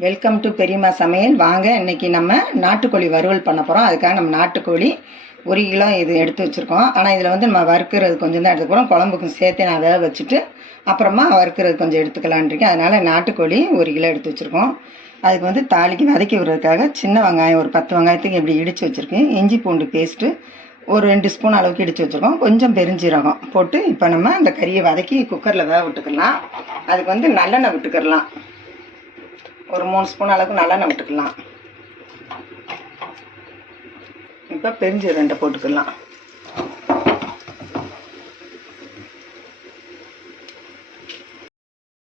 Welcome to பெரியம்மா சமையல். வாங்க, இன்றைக்கி நம்ம நாட்டுக்கோழி வறுவல் பண்ண போகிறோம். அதுக்காக நம்ம நாட்டுக்கோழி 1 கிலோ இது எடுத்து வச்சுருக்கோம். ஆனால் இதில் வந்து நம்ம வறுக்கிறது கொஞ்சம் தான் எடுத்துக்கிறோம். குழம்புக்கும் சேர்த்து நான் வேக வச்சுட்டு அப்புறமா வறுக்கிறது கொஞ்சம் எடுத்துக்கலான் இருக்கேன். அதனால் நாட்டுக்கோழி 1 கிலோ எடுத்து வச்சுருக்கோம். அதுக்கு வந்து தாளிக்கு வதக்கி விடுறதுக்காக சின்ன வெங்காயம் ஒரு 10 வெங்காயத்துக்கு இப்படி இடித்து வச்சுருக்கேன். இஞ்சி பூண்டு பேஸ்ட்டு ஒரு 2 ஸ்பூன் அளவுக்கு இடித்து வச்சுருக்கோம். கொஞ்சம் பெருஞ்சீரகம் போட்டு இப்போ நம்ம அந்த கறியை வதக்கி குக்கரில் வேக விட்டுக்கலாம். அதுக்கு வந்து நல்லெண்ணெய் விட்டுக்கிடலாம். ஒரு 3 ஸ்பூன் அளவுக்கு நல்லெண்ணெய் விட்டுக்கலாம். இப்போ பெருஞ்சீரகம் போட்டுக்கலாம்.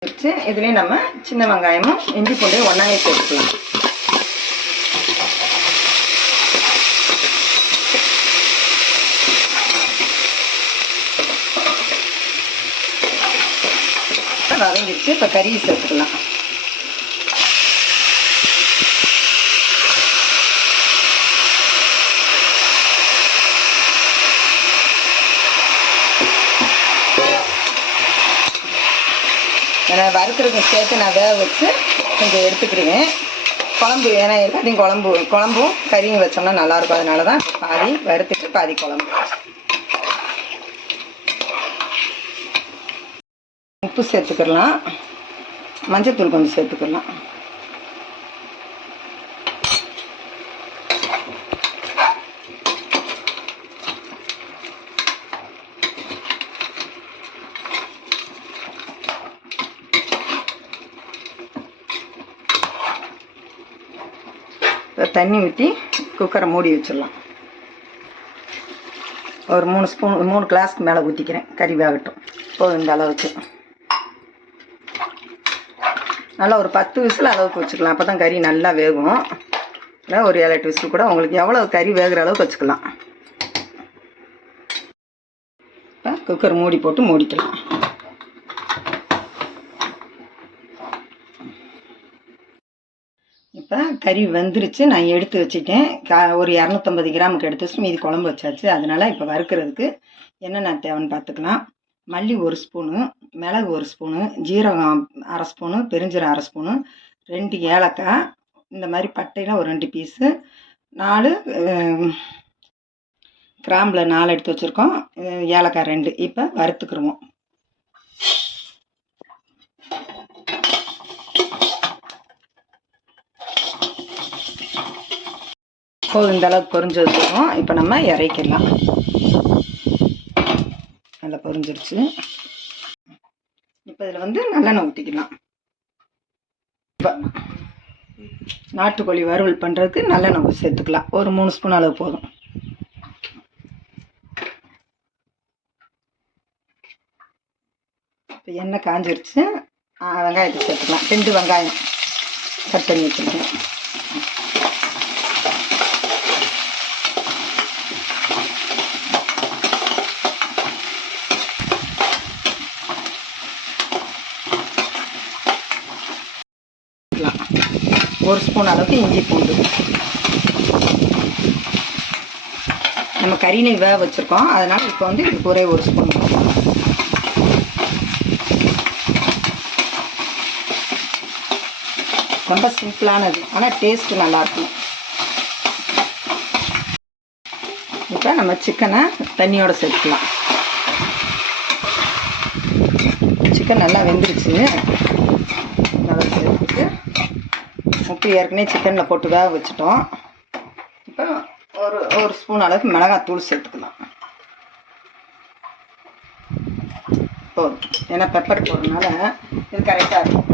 வச்சு இதுலேயே நம்ம சின்ன வெங்காயமும் இஞ்சி பூண்டையும் ஒன்றாவே சேர்த்துக்கலாம். வதங்கிடுச்சு. இப்போ கறியை சேர்த்துக்கலாம். ஏன்னா வறுக்கிறதுக்கு சேர்த்து நான் வேக வச்சு கொஞ்சம் எடுத்துக்கிடுவேன். குழம்பு ஏன்னா எல்லாத்தையும் குழம்பும் கறியும் வச்சோம்னா நல்லாயிருக்கும். அதனால தான் பாதி வறுத்துட்டு பாதி குழம்பு. உப்பு சேர்த்துக்கிடலாம். மஞ்சத்தூள் கொஞ்சம் சேர்த்துக்கிடலாம். தண்ணி ஊற்றி குக்கரை மூடி வச்சிடலாம். ஒரு 3 கிளாஸ்க்கு மேலே ஊற்றிக்கிறேன். கறி வேகட்டும். போதும் இந்த அளவுக்கு. நல்லா ஒரு 10 விசில் அளவுக்கு வச்சுக்கலாம். அப்போ தான் கறி நல்லா வேகும். இல்லை ஒரு 7-8 விசில் கூட உங்களுக்கு எவ்வளோ கறி வேகிற அளவுக்கு வச்சுக்கலாம். இப்போ குக்கர் மூடி போட்டு மூடிக்கலாம். இப்போ கறி வெந்துருச்சு. நான் எடுத்து வச்சுட்டேன். ஒரு 250 கிராமுக்கு எடுத்து வச்சு மீதி குழம்பு வச்சாச்சு. அதனால் இப்போ வறுக்கிறதுக்கு என்னென்ன தேவைன்னு பார்த்துக்கலாம். மல்லி 1 ஸ்பூனு, மிளகு 1 ஸ்பூனு, ஜீரகம் 1/2 ஸ்பூனு, பெருஞ்சீரகம் 1/2 ஸ்பூனு, 2 ஏலக்காய், இந்த மாதிரி பட்டையில் ஒரு 2 பீஸு, 4 கிராம்பில் 4 எடுத்து வச்சுருக்கோம். ஏலக்காய் 2. இப்போ வறுத்துக்கிடுவோம். இந்த அளவுக்கு பொரிஞ்சு வச்சுருக்கோம். இப்போ நம்ம இறக்கிடலாம். நல்லா பொரிஞ்சிருச்சு. இப்போ இதில் வந்து நல்லெண்ணெய் ஊற்றிக்கலாம். இப்போ நாட்டுக்கோழி வறுவல் பண்ணுறதுக்கு நல்லெண்ணெய் சேர்த்துக்கலாம். ஒரு 3 ஸ்பூன் அளவு போதும். இப்போ எண்ணெய் காஞ்சிருச்சு. வெங்காயத்தை சேர்த்துக்கலாம். 2 வெங்காயம் கட் பண்ணி வச்சுருக்கேன். ஒரு ஸ்பூன் அளவுக்கு இஞ்சி பூண்டு. நம்ம கறி நெய் வேக வச்சுருக்கோம். அதனால் இப்போ வந்து இதுக்கு ஒரே 1 ஸ்பூன். ரொம்ப சிம்பிளானது, ஆனால் டேஸ்ட்டு நல்லாயிருக்கும். இப்போ நம்ம சிக்கனை தண்ணியோடு சேர்த்துக்கலாம். சிக்கன் நல்லா வெந்துருச்சு. நல்லா சேர்த்துட்டு உப்பு ஏற்கனவே சிக்கனில் போட்டு வேக வச்சுட்டோம். இப்போ ஒரு ஸ்பூன் அளவுக்கு மிளகாத்தூள் சேர்த்துக்கலாம். போதும். ஏன்னா பெப்பர் போடுறதுனால இது கரெக்டாக இருக்கும்.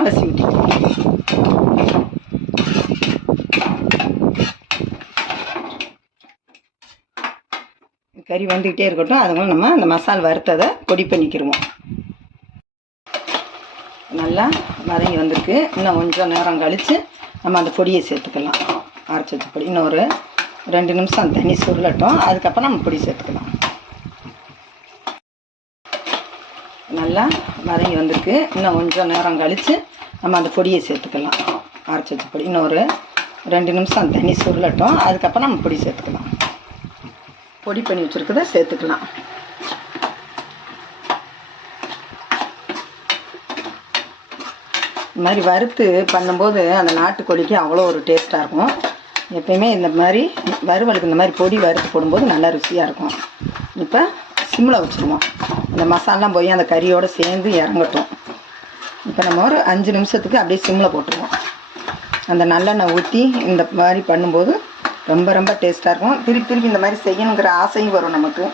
அலசி விட்டுக்கலாம். கறி வந்துக்கிட்டே இருக்கட்டும். அதுக்குள்ள நம்ம அந்த மசாலா வறுத்ததை பொடி பண்ணிக்கிடுவோம். நல்லா வதங்கி வந்திருக்கு. இன்னும் கொஞ்சம் நேரம் கழித்து நம்ம அந்த பொடியை சேர்த்துக்கலாம். அரைச்சி வச்ச பொடி. இன்னும் ஒரு 2 நிமிஷம் தண்ணி சுருளட்டும். அதுக்கப்புறம் நம்ம பொடி சேர்த்துக்கலாம். நல்லா வதங்கி வந்திருக்கு. இன்னும் கொஞ்சம் நேரம் கழித்து நம்ம அந்த பொடியை சேர்த்துக்கலாம். அரைச்சி வச்ச பொடி. இன்னும் ஒரு 2 நிமிஷம் தண்ணி சுருளட்டும். அதுக்கப்புறம் நம்ம பொடி சேர்த்துக்கலாம். பொடி பண்ணி வச்சுருக்கதை சேர்த்துக்கலாம். இந்த மாதிரி வறுத்து பண்ணும்போது அந்த நாட்டுக்கோழிக்கு அவ்வளோ ஒரு டேஸ்ட்டாக இருக்கும். எப்பயுமே இந்த மாதிரி வறுவலுக்கு இந்த மாதிரி பொடி வறுத்து போடும்போது நல்லா ருசியாக இருக்கும். இப்போ சிம்மில் வச்சுருவோம். இந்த மசாலாம் போய் அந்த கறியோடு சேர்ந்து இறங்கட்டும். இப்போ நம்ம ஒரு 5 நிமிஷத்துக்கு அப்படியே சிம்மில் போட்டுருவோம். அந்த நல்லெண்ணெய் ஊற்றி இந்த மாதிரி பண்ணும்போது ரொம்ப ரொம்ப டேஸ்ட்டாக இருக்கும். திருப்பி இந்த மாதிரி செய்யணுங்கிற ஆசையும் வரும் நமக்கு.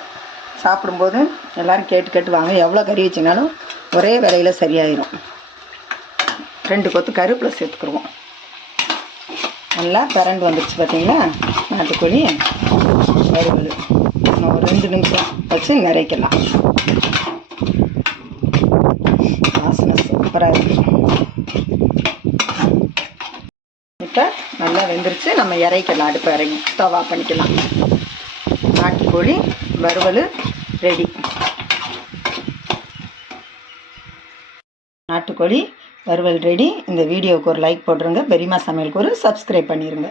சாப்பிடும்போது எல்லோரும் கேட்டு வாங்க. எவ்வளோ கறி வச்சிங்கனாலும் ஒரே வேலையில் சரியாயிடும். 2 கொத்து கருவேப்பிலை சேர்த்துக்குருவோம். நல்லா பிறண்டு வந்துடுச்சு பார்த்தீங்களா நாட்டுக்கோழி வறுவல். இன்னும் ஒரு 2 நிமிஷம் வச்சு நிறைக்கலாம். வாசனை சூப்பராக இருக்கும். இப்போ நல்லா வெந்துருச்சு. நம்ம இறக்கலாம். அடுப்பு இறங்கி ஸ்டவ் ஆஃப் பண்ணிக்கலாம். நாட்டுக்கோழி வறுவல் ரெடி. நாட்டுக்கோழி வறுவல் ரெடி. இந்த வீடியோவுக்கு ஒரு லைக் போட்டுருங்க. பெரியம்மா சமையலுக்கு ஒரு சப்ஸ்கிரைப் பண்ணிடுங்க.